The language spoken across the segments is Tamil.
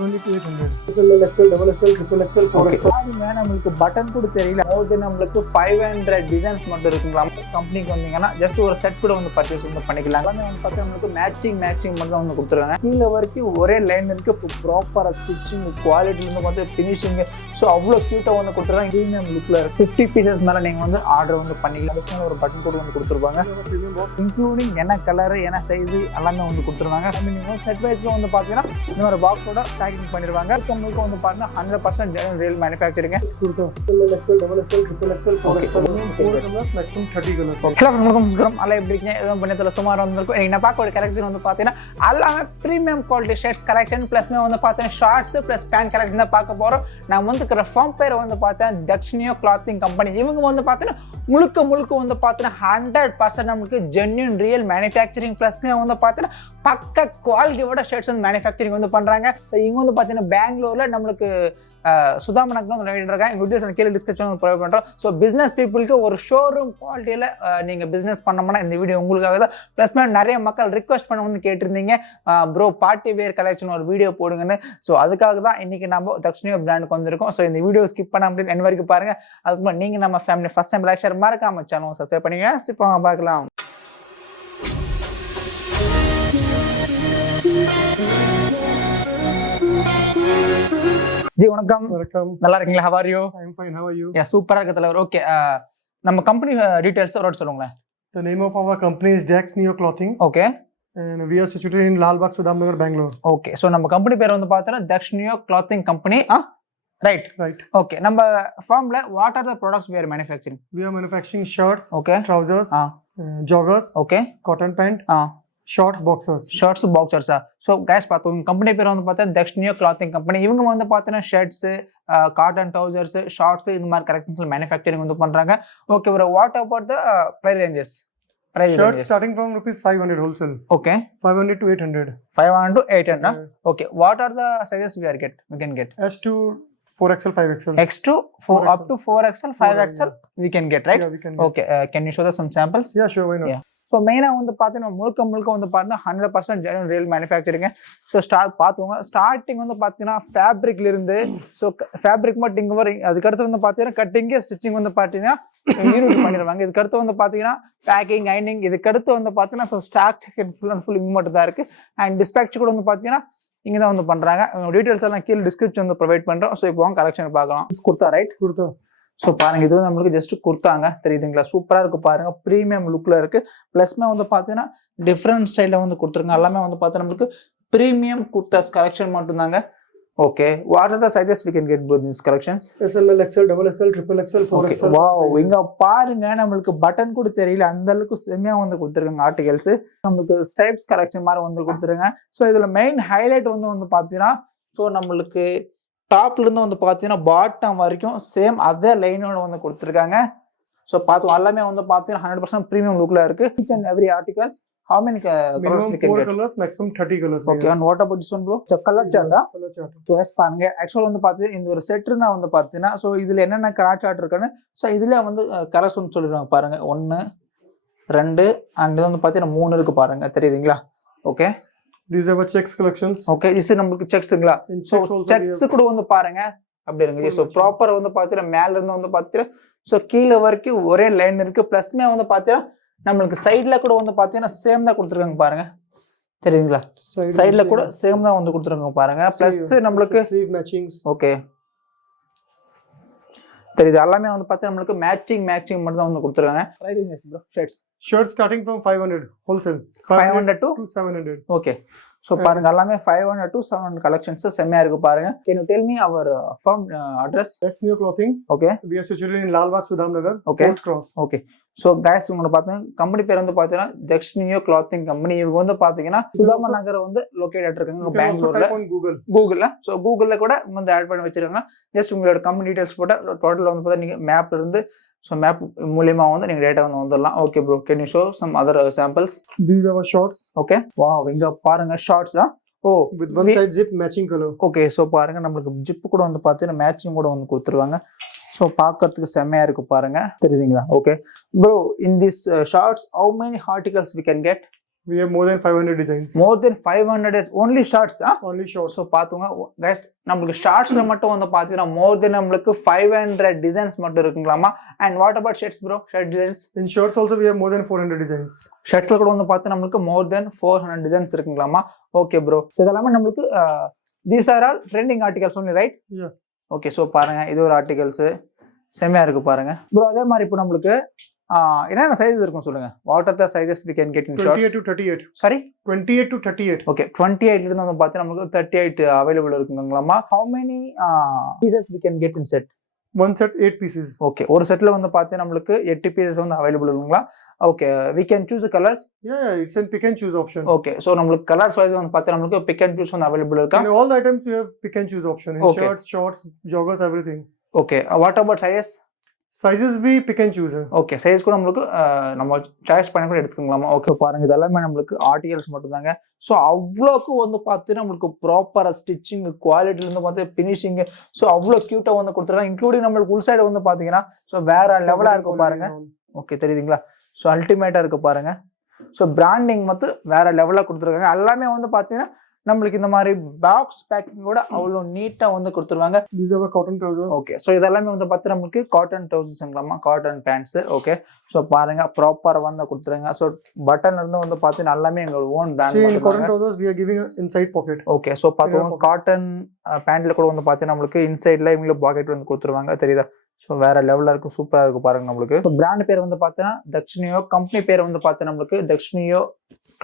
only 800. XL, double XL, triple XL, 4XL. நம்மளுக்கு பட்டன் கூட தெரியல. மோர் நம்மளுக்கு 500 டிசைன்ஸ் மட்டும் இருக்குங்களா. கம்பெனிக்கு வந்தீங்கன்னா ஜஸ்ட் ஒரு செட் கூட வந்து பர்ச்சேஸ் வந்து பண்ணிக்கலாம். வந்து பார்த்தா நம்மளுக்கு மேட்சிங் மட்டும் வந்து கொடுத்துருக்காங்க. கீழே வரைக்கும் ஒரே லைன் இருக்கு. ப்ராப்பராக ஸ்டிச்சிங் குவாலிட்டிலேருந்து பார்த்து ஃபினிஷிங் ஸோ அவ்வளோ க்யூட்டாக வந்து கொடுத்துருக்காங்க. ப்ரீமியம் லுக்கில் 50 பீசஸ் மேலே நீங்கள் வந்து ஆர்டர் வந்து பண்ணிக்கலாம். அதுக்கு ஒரு பட்டன் கூட வந்து கொடுத்துருப்பாங்க. இன்க்ளூடிங் என்ன கலரு என்ன சைஸு எல்லாமே வந்து கொடுத்துருவாங்க. நீங்கள் செட் வைஸில் வந்து பார்த்தீங்கன்னா இந்த ஒரு பாக்ஸோட பேக்கிங் பண்ணிடுவாங்க. உங்களுக்கு வந்து பார்த்தீங்கன்னா 100% ரியல் மேனுஃபேக்சரிங் கொடுத்தோம். XL, double XL, triple XL, 4XL, maximum 30 colors. Hello வணக்கம். எல்லாம் எப்படி இருக்கீங்க? எதுவும் பண்ணத்தில் சுமார் வந்திருக்கும். எனக்கு நான் பார்க்க ஒரு கலெக்ஷன் வந்து பார்த்தீங்கன்னா எல்லாமே ப்ரீமியம் குவாலிட்டி ஷர்ட்ஸ் கலெக்ஷன் ப்ளஸ்மே வந்து பார்த்தீங்கன்னா ஷார்ட்ஸ் ப்ளஸ் பேண்ட் கலெக்ஷன் தான் பார்க்க போகிறோம். நான் வந்து இருக்கிற ஃபார்ம் பேர் வந்து பார்த்தீங்கன்னா தக்ஷினியோ கிளாத்திங் கம்பெனி. இவங்க வந்து பார்த்தீங்கன்னா முழுக்க வந்து பார்த்தீங்கன்னா 100% நம்மளுக்கு ஜென்யூன் ரியல் மேனுஃபேக்சரிங் ப்ளஸ்மே வந்து பார்த்தீங்கன்னா பக்க குவாலிட்டியோட ஷர்ட்ஸ் வந்து மேனுஃபேக்சரிங் வந்து பண்ணுறாங்க. ஸோ இங்கே வந்து பார்த்தீங்கன்னா பெங்களூரில் நம்மளுக்கு சுதாமனக்கு வந்து இருக்காங்க. எங்கள் வீடியோஸ் கீழே டிஸ்கஷன் ப்ரொவைட் பண்ணுறோம். ஸோ பிஸ்னஸ் பீப்புளுக்கு ஒரு ஷோரூம் குவாலிட்டியில் நீங்கள் பிஸ்னஸ் பண்ணோம்னா இந்த வீடியோ உங்களுக்காக தான். ப்ளஸ் நிறைய மக்கள் ரிக்வஸ்ட் பண்ண வந்து கேட்டிருந்தீங்க, ப்ரோ பார்ட்டி வேர் கலெக்ஷன் ஒரு வீடியோ போடுங்கன்னு. ஸோ அதுக்காக தான் இன்றைக்கி நம்ம தக்ஷினியோ பிராண்டுக்கு வந்திருக்கோம். ஸோ இந்த வீடியோ ஸ்கிப் பண்ண அப்படின்னு என் வரைக்கும் பாருங்கள். அதுக்கு நீங்கள் நம்ம family first time like share மறக்காம சேனல் சப்ஸ்கிரைப் பண்ணிங்க. இப்போ பார்க்கலாம். ஜி வணக்கம். நல்லா இருக்கீங்களா? how are you? I'm fine. How are you? சூப்பரா இருக்கு தலைவர். ஓகே, நம்ம கம்பெனி டீடைல்ஸ் ஒரு சொல்லுங்களேன். The name of our company is Daks Clothing. Okay. And we are situated in Lalbagh, Bangalore. Okay. So நம்ம கம்பெனி பேர் வந்து பார்த்தோன்னா தக்ஷினியோ கிளாத்திங் கம்பெனி. Right. Okay. நம்ம ஃபார்ம்ல what are the products we are manufacturing? We are manufacturing shirts, okay, trousers, joggers, okay, cotton pant, shorts, boxers. Shorts, boxers. So guys பார்த்தோம் கம்பெனி பேர் வந்து பார்த்தா தக்ஷினியோ கிளாத்திங் கம்பெனி. இவங்க வந்து பார்த்தீங்கன்னா ஷர்ட்ஸு, காட்டன் ட்ரௌசர்ஸ், ஷார்ட்ஸ் இந்த மாதிரி கலெக்ஷன்ஸ் மேனுஃபேக்சரிங் வந்து பண்றாங்க. ஓகே, ஒரு what about the price ranges? Shirts starting from ₹500 wholesale. Okay. 500 to 800. 500 to 800. Okay. What are the sizes we can get? S to 4XL, 5XL. X to 4 up to 4XL, 5XL we can get, right? Yeah, we can get. Okay. Can you show us some samples? Yeah, sure. Why not? Yeah. So மெயினாக வந்து பார்த்தீங்கன்னா முழுக்க வந்து பார்த்தீங்கன்னா 100% ஜென்யூன் ரியல் மேனுஃபேக்சரிங்க. ஸோ பார்த்துக்கோங்க. ஸ்டார்டிங் வந்து பார்த்தீங்கன்னா ஃபேப்ரிக்லேருந்து, ஸோ ஃபேப்ரிக் மட்டும் இங்கே வரும். அதுக்கடுத்து வந்து பார்த்தீங்கன்னா கட்டிங்கு ஸ்டிச்சிங் வந்து பார்த்தீங்கன்னா யூனிட் பண்ணிடுவாங்க. இதுக்கடுத்து வந்து பார்த்தீங்கன்னா பேக்கிங், ஐனிங், இதுக்கடுத்து வந்து பார்த்தீங்கன்னா so stock full and full இங்கே மட்டும் தான் இருக்குது. அண்ட் டிஸ்பேட்ச் கூட வந்து பார்த்தீங்கன்னா இங்கே தான் வந்து பண்ணுறாங்க. டீட்டெயில்ஸ் எல்லாம் கீழே டிஸ்கிரிப்ஷன் வந்து ப்ரொவைட் பண்ணுறோம். ஸோ இப்போ கலெக்ஷன் பார்க்கலாம். குர்த்தா, ரைட்? குர்த்தா. ஸோ பாருங்க, இது வந்து நம்மளுக்கு ஜஸ்ட் கொடுத்தாங்க, தெரியுதுங்களா? சூப்பராக இருக்கு பாருங்க, ப்ரீமியம் லுக்கில் இருக்கு. ப்ளஸ்மே வந்து பார்த்தீங்கன்னா டிஃப்ரெண்ட் ஸ்டைலில் வந்து கொடுத்துருங்க. எல்லாமே வந்து பார்த்தா நம்மளுக்கு ப்ரீமியம் குர்தாஸ் கலெக்ஷன் மட்டும்தாங்க. Okay, what are the sizes we can get both these collections? SML, XL, double XL, triple XL, 4XL. Wow, இங்க பாருங்க, நம்மளுக்கு பட்டன் கூட தெரியல, அந்த அளவுக்கு செம்மையா வந்து கொடுத்துருக்காங்க ஆர்டிகல்ஸ். நம்மளுக்கு ஸ்டைப்ஸ் கலெக்ஷன் மாதிரி வந்து கொடுத்துருங்க. ஸோ இதுல மெயின் ஹைலைட் வந்து பார்த்தீங்கன்னா ஸோ நம்மளுக்கு டாப்ல இருந்து வந்து பார்த்தீங்கன்னா பாட்டம் வரைக்கும் சேம் அதே லைனோட வந்து கொடுத்துருக்காங்க. ஸோ பார்த்தோம் எல்லாமே வந்து பார்த்தீங்கன்னா 100% ப்ரீமியம் லுக்ல இருக்கு. Each and every articles. How many colors we can 4 get? colors, maximum 30 colors. Okay, and what about this one, bro? So color chart. So guys பாருங்க, ஆக்சுவலா வந்து பார்த்தீங்கன்னா இந்த ஒரு செட் இருந்தா வந்து பார்த்தீங்கன்னா ஸோ இதுல என்னென்ன கலர் சார்ட் இருக்குன்னு ஸோ இதுல வந்து கலர்ஸ் வந்து சொல்லிடுவாங்க பாருங்க. 1 2 அண்ட் இது வந்து பார்த்தீங்கன்னா 3 இருக்கு பாருங்க, தெரியுதுங்களா? Okay, these are checks collections. Okay, இது நம்மளுக்கு செக்ஸ்ங்களா? ஸோ செக்ஸ் கூட வந்து பாருங்க அப்படி இருங்க. ஸோ ப்ராப்பர் வந்து பார்த்தீங்கன்னா மேல இருந்து வந்து பார்த்தீங்கன்னா ஸோ கீழே வரைக்கும் ஒரே லைன் இருக்கு. பிளஸ்மே வந்து பார்த்தீங்கன்னா நம்மளுக்கு சைட்ல கூட வந்து பார்த்தீங்கன்னா சேம் தான் கொடுத்துருக்காங்க பாருங்க, தெரியுதுங்களா? சைட்ல கூட சேம் தான் வந்து கொடுத்துருக்காங்க பாருங்க. பிளஸ் நம்மளுக்கு ஸ்லீவ் மேட்சிங்ஸ். ஓகே, தெரியுது. எல்லாமே வந்து பார்த்தீங்கன்னா நம்மளுக்கு மேட்சிங் மட்டும் தான் வந்து கொடுத்துருக்காங்க. Shirts starting from 500 wholesale, 500 to 700. Okay, so பாருங்க எல்லாமே 500 to 700 கலெக்ஷன்ஸ் செம்மையா இருக்கு பாருங்க. Can you tell me our firm address? Daks Clothing. Okay. We are situated in Lalbagh, Sudhamnagar. Okay. 4th cross. Okay. So guys உங்களோட பார்த்தீங்கன்னா கம்பெனி பேர் வந்து பார்த்தீங்கன்னா தக்ஷினியோ கிளாத்திங் கம்பெனி. இவங்க வந்து பார்த்தீங்கன்னா சுதாமா நகர் வந்து லொக்கேட் இருக்காங்க பெங்களூர்ல. கூகுள்ல ஸோ கூகுள்ல கூட வந்து ஆட் பண்ணி வச்சிருக்காங்க. ஜஸ்ட் உங்களோட கம்பெனி டீடைல்ஸ் போட்டால் டோட்டல் வந்து பார்த்தா நீங்க மேப்ல இருந்து ஸோ மேப் மூலியமா வந்து நீங்க டேட்டா வந்து வந்துடலாம். Okay bro, can you show some other samples? These are shorts. Okay, wow, இங்க பாருங்க ஷார்ட்ஸ் தான். Oh, with one side zip matching color. Okay, so பாருங்க நம்மளுக்கு ஜிப்பு கூட வந்து பார்த்தீங்கன்னா மேட்சிங் கூட வந்து கொடுத்துருவாங்க. ஸோ பார்க்கறதுக்கு செம்மையா இருக்கு பாருங்க, தெரியுதுங்களா? Okay bro, in this shorts how many articles we can get? We have more than 500 designs. More than 500 is only shorts. Only shorts. So பாத்துங்க guys, நமக்கு ஷார்ட்ஸ்ல மட்டும் வந்து பாத்தீங்கன்னா more than நமக்கு 500 designs மட்டும் இருக்குங்களாமா. And what about shirts bro? Shirt designs? In shirts also we have more than 400 designs. ஷர்ட்ஸ்ல கூட வந்து பாத்தீங்கன்னா நமக்கு more than 400 designs இருக்குங்களாமா. Okay bro. இதெல்லாம் நமக்கு these are all trending articles only, right? Yeah. Okay, so பாருங்க இது ஒரு ஆர்டிகல்ஸ் செமையா இருக்கு பாருங்க bro. அதே மாதிரி இப்போ நமக்கு என்னென்ன சைஸஸ் இருக்கும் சொல்லுங்க. What are the sizes we can get in shorts? 28 to 38. Sorry, 28 to 38. okay, 28 ல இருந்து வந்து பாத்தீங்கன்னா நமக்கு 38 available இருக்குங்களாமா. how many pieces we can get in set? One set 8 pieces. Okay, ஒரு செட்ல வந்து பாத்தீங்கன்னா நமக்கு 8 pieces வந்து அவைலபிள் இருக்குங்களா? Okay, we can choose the colors. Yeah, it's a pick and choose option. Okay, so நமக்கு கலர்ஸ் வைஸ் வந்து பாத்தீங்கன்னா நமக்கு pick and choose வந்து அவைலபிள் இருக்கா? In all the items you have pick and choose option. In Okay. shirts, shorts, joggers, everything. Okay, what about sizes? Sizes be pick and choose. Okay, size கூட நம்மளுக்கு நம்ம சாய்ஸ் பண்ணி கூட எடுத்துக்கலாமா? ஓகே, பாருங்க இதெல்லாமே நம்மளுக்கு ஆர்டிகல்ஸ் மட்டும் தாங்க. ஸோ அவ்வளோக்கு வந்து பார்த்தீங்கன்னா நம்மளுக்கு ப்ராப்பராக ஸ்டிச்சிங் குவாலிட்டிலேருந்து பார்த்து ஃபினிஷிங், ஸோ அவ்வளோ க்யூட்டாக வந்து கொடுத்துருக்காங்க. இன்க்ளூடிங் நம்மளுக்கு உள் சைடு வந்து பார்த்தீங்கன்னா ஸோ வேற லெவலாக இருக்கும் பாருங்க. ஓகே, தெரியுதுங்களா? ஸோ அல்டிமேட்டாக இருக்கு பாருங்க. ஸோ பிராண்டிங் மட்டும் வேற லெவலாக கொடுத்துருக்காங்க. எல்லாமே வந்து பார்த்தீங்கன்னா நம்மளுக்கு இந்த மாதிரி பாக்ஸ் பேக்கிங் கூட அவ்வளோ நீட்டா வந்து கொடுத்துருவாங்க. These are cotton trousers. Okay, so இதெல்லாமே வந்து பார்த்து நம்மளுக்கு காட்டன் ட்ரௌசர்ஸ்ங்களாமா, காட்டன் பேண்ட்ஸ். ஓகே, ஸோ பாருங்க ப்ராப்பராக வந்து கொடுத்துருங்க. ஸோ பட்டன் இருந்து வந்து பார்த்தீங்கன்னா எல்லாமே எங்களோட own brand. See, in cotton trousers we are giving inside pocket. Okay, so பார்த்துக்கோங்க காட்டன் பேண்ட்ல கூட வந்து பார்த்தீங்கன்னா நம்மளுக்கு இன்சைட்ல இவங்களுக்கு பாக்கெட் வந்து கொடுத்துருவாங்க. தெரியுதா? ஸோ வேற லெவலாக இருக்கும், சூப்பராக இருக்கும் பாருங்க. நம்மளுக்கு பிராண்ட் பேர் வந்து பார்த்தீங்கன்னா தக்ஷினியோ, கம்பெனி பேர் வந்து பார்த்தீங்கன்னா நம்மளுக்கு தக்ஷினியோ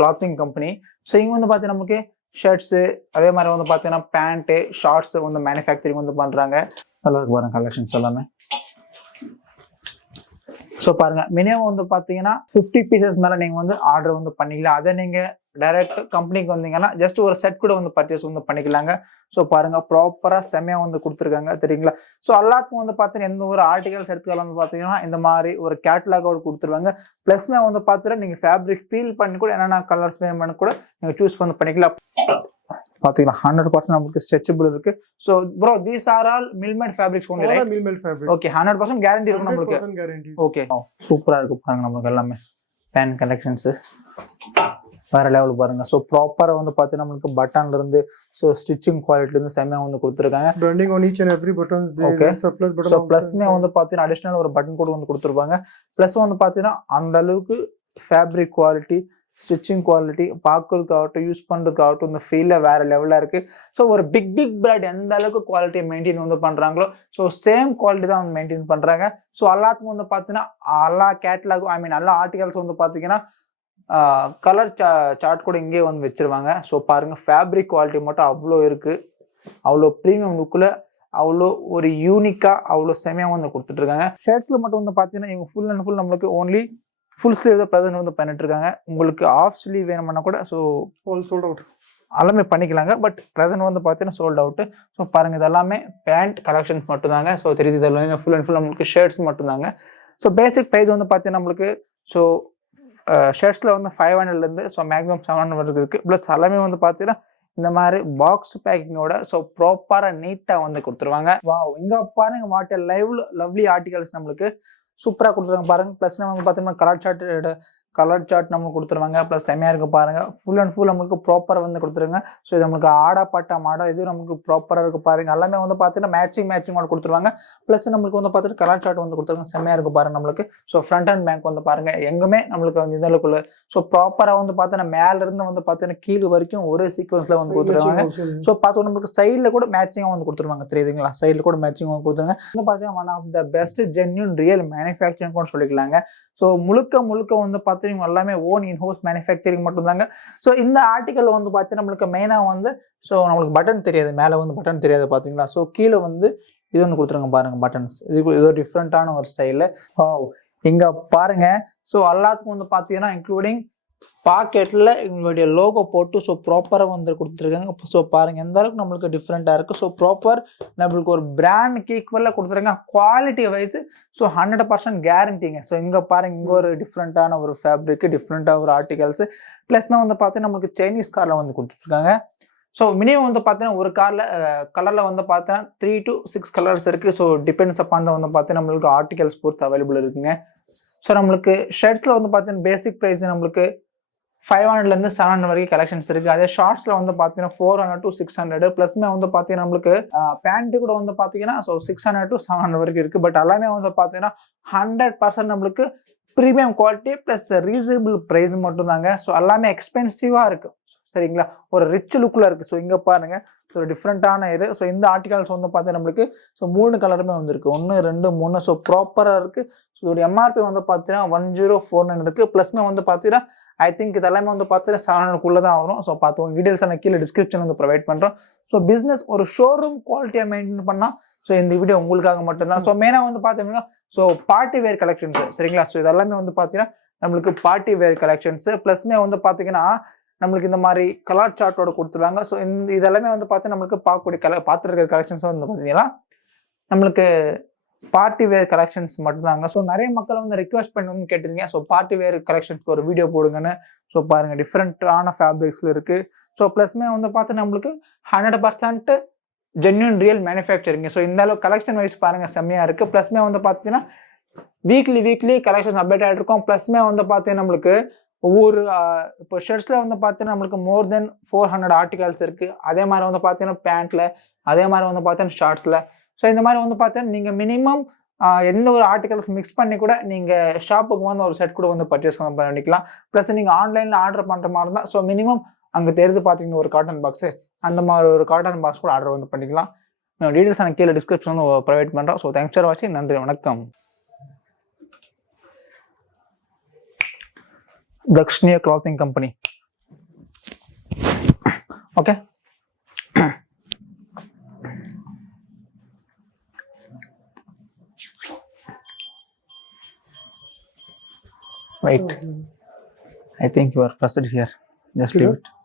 கிளாத்திங் கம்பெனி. ஸோ இங்கே வந்து பார்த்தீங்கன்னா நமக்கு ஷர்ட்ஸு அதே மாதிரி வந்து பார்த்தீங்கன்னா பேண்ட்டு ஷார்ட்ஸ் வந்து மேனுஃபேக்சரிங் வந்து பண்ணுறாங்க. நல்லா இருக்கு பாருங்க கலெக்ஷன்ஸ் எல்லாமே. ஸோ பாருங்க மினிமம் வந்து பார்த்தீங்கன்னா 50 பீசஸ் மேலே நீங்கள் வந்து ஆர்டர் வந்து பண்ணிக்கலாம். அதை நீங்கள் டைரக்ட் கம்பெனிக்கு வந்தீங்கன்னா ஜஸ்ட் ஒரு செட் கூட வந்து பர்ச்சேஸ் வந்து பண்ணிக்கலாங்க. ஸோ பாருங்க ப்ராப்பராக செம்மையாக வந்து கொடுத்துருக்காங்க, தெரியுங்களா? ஸோ எல்லாத்துக்கும் வந்து பார்த்தீங்கன்னா எந்த ஒரு ஆர்டிகல்ஸ் எடுத்துக்கலாம் வந்து பார்த்தீங்கன்னா இந்த மாதிரி ஒரு கேட்லாகோடு கொடுத்துருவாங்க. ப்ளஸ்மே வந்து பார்த்தீங்கன்னா நீங்கள் ஃபேப்ரிக் ஃபீல் பண்ணி கூட என்னென்ன கலர்ஸ் வேணும்னு கூட நீங்கள் சூஸ் பண்ணி பண்ணிக்கலாம். பாத்தீங்களா 100% நமக்கு ஸ்ட்ரெச்சபிள் இருக்கு. So bro, these are all mill-made fabrics only, right? All mill-made fabric. Okay, 100% guarantee இருக்கு நமக்கு. 100% guarantee. Okay, சூப்பரா இருக்கு பாருங்க நமக்கு எல்லாமே. பேன் கலெக்ஷன்ஸ் வேற லெவல் பாருங்க. சோ ப்ராப்பரா வந்து பாத்தீங்கன்னா நமக்கு பட்டன்ல இருந்து சோ ஸ்டிச்சிங் குவாலிட்டில இருந்து செமையா வந்து கொடுத்துருக்காங்க. Branding on each and every buttons. Okay, plus button. So பிளஸ்மே வந்து பாத்தீங்கன்னா அடிஷனல் ஒரு பட்டன் கூட வந்து கொடுத்துருப்பாங்க. பிளஸ் வந்து பாத்தீங்கன்னா அந்த அளவுக்கு ஃபேப்ரிக் குவாலிட்டி ஸ்டிச்சிங் குவாலிட்டி பார்க்கறதுக்காகட்டும் யூஸ் பண்ணுறதுக்காகட்டும் இந்த ஃபீலில் வேறு லெவலாக இருக்குது. ஸோ ஒரு பிக் பிராண்ட் எந்த அளவுக்கு குவாலிட்டியை மெயின்டைன் வந்து பண்ணுறாங்களோ ஸோ சேம் குவாலிட்டி தான் வந்து மெயின்டைன் பண்ணுறாங்க. ஸோ எல்லாத்துக்கும் வந்து பார்த்தீங்கன்னா எல்லா கேட்லாகும் எல்லா ஆர்டிகல்ஸ் வந்து பார்த்தீங்கன்னா கலர் சார்ட் கூட இங்கே வந்து வச்சிருவாங்க. ஸோ பாருங்கள் ஃபேப்ரிக் குவாலிட்டி மட்டும் அவ்வளோ இருக்குது, அவ்வளோ ப்ரீமியம் லுக்கில் அவ்வளோ ஒரு யூனிக்காக அவ்வளோ செமையாக வந்து கொடுத்துட்ருக்காங்க. ஷர்ட்ஸில் மட்டும் வந்து பார்த்தீங்கன்னா இவங்க ஃபுல் அண்ட் ஃபுல் நம்மளுக்கு ஓன்லி ஃபுல் ஸ்லீவ் தான் ப்ரெசென்ட் வந்து பண்ணிட்டு இருக்காங்க. உங்களுக்கு ஆஃப் ஸ்லீவ் வேணும்னா கூட ஸோ சோல்ட் அவுட் எல்லாமே பண்ணிக்கலாங்க. பட் ப்ரெசென்ட் வந்து பார்த்தீங்கன்னா சோல்ட் அவுட்டு. ஸோ பாருங்கள் இது எல்லாமே பேண்ட் கலெக்ஷன்ஸ் மட்டும் தாங்க. ஸோ தெரியுது இதெல்லாம் ஃபுல் அண்ட் ஃபுல் நம்மளுக்கு ஷர்ட்ஸ் மட்டும் தாங்க. ஸோ பேசிக் ப்ரைஸ் வந்து பார்த்தீங்கன்னா நம்மளுக்கு ஸோ ஷர்ட்ஸில் வந்து 500லேருந்து ஸோ மேக்ஸிமம் 700 வரைக்கும் இருக்குது. ப்ளஸ் எல்லாமே வந்து பார்த்தீங்கன்னா இந்த மாதிரி பாக்ஸ் பேக்கிங்கோட ஸோ ப்ராப்பராக நீட்டாக வந்து கொடுத்துருவாங்க. வாவ், இங்கே பாருங்க வாட் எ லவ்லி ஆர்டிகல்ஸ் நம்மளுக்கு சூப்பராக கொடுத்துருவாங்க பாருங்க. ப்ளஸ் வந்து பார்த்தீங்கன்னா கலர் சார்ட் நம்மளுக்கு கொடுத்துருவாங்க. ப்ளஸ் செம்மையாக இருக்குது பாருங்க. ஃபுல் அண்ட் ஃபுல் நம்மளுக்கு ப்ராப்பராக வந்து கொடுத்துருங்க. ஸோ இது நம்மளுக்கு ஆடா பாட்டா மாடா இது நம்மளுக்கு ப்ராப்பராக இருக்குது பாருங்க. எல்லாமே வந்து பார்த்தீங்கன்னா மேட்சிங்கோட கொடுத்துருவாங்க. ப்ளஸ் நம்மளுக்கு வந்து பார்த்துட்டு கலர் சார்ட் வந்து கொடுத்துருங்க, செம்மையாக இருக்குது பாருங்க நம்மளுக்கு. ஸோ ஃப்ரண்ட் அண்ட் பேக் வந்து பாருங்க எங்குமே நம்மளுக்கு வந்து இந்த அளவுக்குள்ள ஸோ ப்ராப்பராக வந்து பார்த்தீங்கன்னா மேலேருந்து வந்து பார்த்தீங்கன்னா கீழே வரைக்கும் ஒரே சீக்வன்ஸில் வந்து கொடுத்துருவாங்க. ஸோ பார்த்தோம் நம்மளுக்கு சைடில் கூட மேட்சிங்காக வந்து கொடுத்துருவாங்க, தெரியுதுங்களா? சைடில் கூட மேட்சிங் வந்து கொடுத்துருங்க. வந்து பார்த்தீங்கன்னா one of the best genuine real manufacturing கூட சொல்லிக்கலாங்க. ஸோ முழுக்க வந்து பார்த்தீங்கன்னா எல்லாமே ஓன் இன்ஹவுஸ் மேனுஃபேக்சரிங் மட்டும் தாங்க. ஸோ இந்த ஆர்டிக்கல் வந்து பார்த்தீங்கன்னா நம்மளுக்கு மெயினாக வந்து ஸோ நம்மளுக்கு பட்டன் தெரியாது, மேலே வந்து பட்டன் தெரியாது பார்த்தீங்களா? ஸோ கீழே வந்து இது வந்து கொடுத்துருங்க பாருங்க பட்டன்ஸ். இது ஒரு டிஃப்ரெண்ட்டான ஒரு ஸ்டைலில் இங்கே பாருங்க. ஸோ எல்லாத்துக்கும் வந்து பார்த்தீங்கன்னா இன்க்ளூடிங் பாக்கெட்டில் எங்களுடைய லோகோ போட்டு ஸோ ப்ராப்பராக வந்து கொடுத்துருக்காங்க. ஸோ பாருங்கள் எந்த அளவுக்கு நம்மளுக்கு டிஃப்ரெண்ட்டாக இருக்குது. ஸோ ப்ராப்பர் நம்மளுக்கு ஒரு பிராண்டுக்கு ஈக்குவலாக கொடுத்துருக்காங்க. குவாலிட்டி வைஸ் ஸோ 100% கேரண்டிங்க. ஸோ இங்கே பாருங்கள் இங்கே ஒரு டிஃப்ரெண்ட்டான ஒரு ஃபேப்ரிக்கு டிஃப்ரெண்ட்டாக ஒரு ஆர்டிகல்ஸு ப்ளஸ்மே வந்து பார்த்தீங்கன்னா நம்மளுக்கு சைனீஸ் காரில் வந்து கொடுத்துருக்காங்க. ஸோ மினிமம் வந்து பார்த்தீங்கன்னா ஒரு கலரில் வந்து பார்த்தீங்கன்னா 3 to 6 கலர்ஸ் இருக்குது. ஸோ டிபெண்ட்ஸ் அப்பான் வந்து பார்த்தீங்கன்னா நம்மளுக்கு ஆர்டிகல்ஸ் பொறுத்து அவைலபிள் இருக்குங்க. ஸோ நம்மளுக்கு ஷர்ட்ஸில் வந்து பார்த்தீங்கன்னா பேசிக் ப்ரைஸ் நம்மளுக்கு 500லேருந்து 700 வரைக்கும் கலெக்ஷன்ஸ் இருக்குது. அதே ஷார்ட்ஸில் வந்து பார்த்தீங்கன்னா 400 to 600 ப்ளஸ்மே வந்து பார்த்தீங்கன்னா நம்மளுக்கு பேண்ட்டு கூட வந்து பார்த்தீங்கன்னா ஸோ 600 to 700 வரைக்கும் இருக்குது. பட் எல்லாமே வந்து பார்த்தீங்கன்னா 100% நம்மளுக்கு premium quality plus reasonable price மட்டும்தாங்க. ஸோ எல்லாமே எக்ஸ்பென்சிவாக இருக்குது சரிங்களா, ஒரு ரிச் லுக்கில் இருக்குது. ஸோ இங்கே பாருங்கள் ஸோ டிஃப்ரெண்ட்டான இது. ஸோ இந்த ஆர்டிகல்ஸ் வந்து பார்த்தீங்கன்னா நம்மளுக்கு ஸோ 3 கலருமே வந்துருக்கு, 1 2 3. ஸோ ப்ராப்பராக இருக்குது. ஸோ இதோட எம்ஆர்பி வந்து பார்த்தீங்கன்னா 1049 இருக்குது. ப்ளஸ்மே வந்து பார்த்தீங்கன்னா ஐ திங்க் இதெல்லாமே வந்து பார்த்தீங்கன்னா 700 தான் வரும். ஸோ பார்த்துக்கோங்க, டீடைல்ஸ் நான் கீழே டிஸ்கிரிப்ஷன் வந்து ப்ரொவைட் பண்ணுறோம். ஸோ பிஸ்னஸ் ஒரு ஷோரூம் குவாலிட்டியாக மெயின்டைன் பண்ணால் ஸோ இந்த வீடியோ உங்களுக்காக மட்டும்தான். ஸோ மெயினாக வந்து பார்த்தீங்கன்னா ஸோ பார்ட்டி வேர் கலெக்ஷன்ஸ் சரிங்களா. ஸோ இதெல்லாமே வந்து பார்த்தீங்கன்னா நம்மளுக்கு பார்ட்டி வேர் கலெக்ஷன்ஸு ப்ளஸ்மே வந்து பார்த்தீங்கன்னா நம்மளுக்கு இந்த மாதிரி கலர் சார்ட்டோட கொடுத்துருவாங்க. ஸோ இந்த இதெல்லாமே வந்து பார்த்தீங்கன்னா நம்மளுக்கு பார்க்கக்கூடிய பார்த்துருக்கிற கலெக்ஷன்ஸ் வந்து பார்த்தீங்கன்னா நம்மளுக்கு பார்ட்டி வேர் கலெக்ஷன்ஸ் மட்டும்தாங்க. ஸோ நிறைய மக்கள் வந்து ரிக்வெஸ்ட் பண்ணி வந்து கேட்டிருக்கீங்க ஸோ பார்ட்டி வேர் கலெக்ஷன்ஸ்க்கு ஒரு வீடியோ போடுங்கன்னு. ஸோ பாருங்கள் டிஃப்ரெண்ட்டான ஃபேப்ரிக்ஸில் இருக்குது. ஸோ ப்ளஸ்மே வந்து பார்த்தீங்கன்னா நம்மளுக்கு 100% ஜென்யூன் ரியல் மேனுஃபேக்சரிங். ஸோ இந்த அளவு கலெக்ஷன் வைஸ் பாருங்கள் செம்மையாக இருக்குது. ப்ளஸ்மே வந்து பார்த்தீங்கன்னா வீக்லி கலெக்ஷன்ஸ் அப்டேட் ஆகிட்டு இருக்கும். ப்ளஸ்மே வந்து பார்த்தீங்கன்னா நம்மளுக்கு ஒவ்வொரு இப்போ ஷர்ட்ஸில் வந்து பார்த்தீங்கன்னா நம்மளுக்கு மோர் தென் 400 ஆர்டிகல்ஸ் இருக்குது. அதே மாதிரி வந்து பார்த்தீங்கன்னா பேண்ட்டில், அதே மாதிரி வந்து பார்த்தீங்கன்னா ஷார்ட்ஸில். ஸோ இந்த மாதிரி வந்து பார்த்தீங்கன்னா நீங்கள் மினிமம் எந்த ஒரு ஆர்டிகல்ஸ் மிக்ஸ் பண்ணி கூட நீங்கள் ஷாப்புக்கு வந்து ஒரு செட் கூட வந்து பர்ச்சேஸ் பண்ணிக்கலாம். ப்ளஸ் நீங்கள் ஆன்லைனில் ஆர்டர் பண்ணுற மாதிரி தான் ஸோ மினிமம் அங்கே தெரிஞ்சு பார்த்தீங்கன்னா ஒரு காட்டன் பாக்ஸு, அந்த மாதிரி ஒரு காட்டன் பாக்ஸ் கூட ஆர்டர் வந்து பண்ணிக்கலாம். டீட்டெயில்ஸ் நான் கீழே டிஸ்கிரிப்ஷன் வந்து ப்ரொவைட் பண்ணுறோம். ஸோ தேங்க்ஸ் ஃபார் வாட்சிங். நன்றி, வணக்கம். Daks clothing company. Okay. Wait. I think you are pressed here. Just leave it.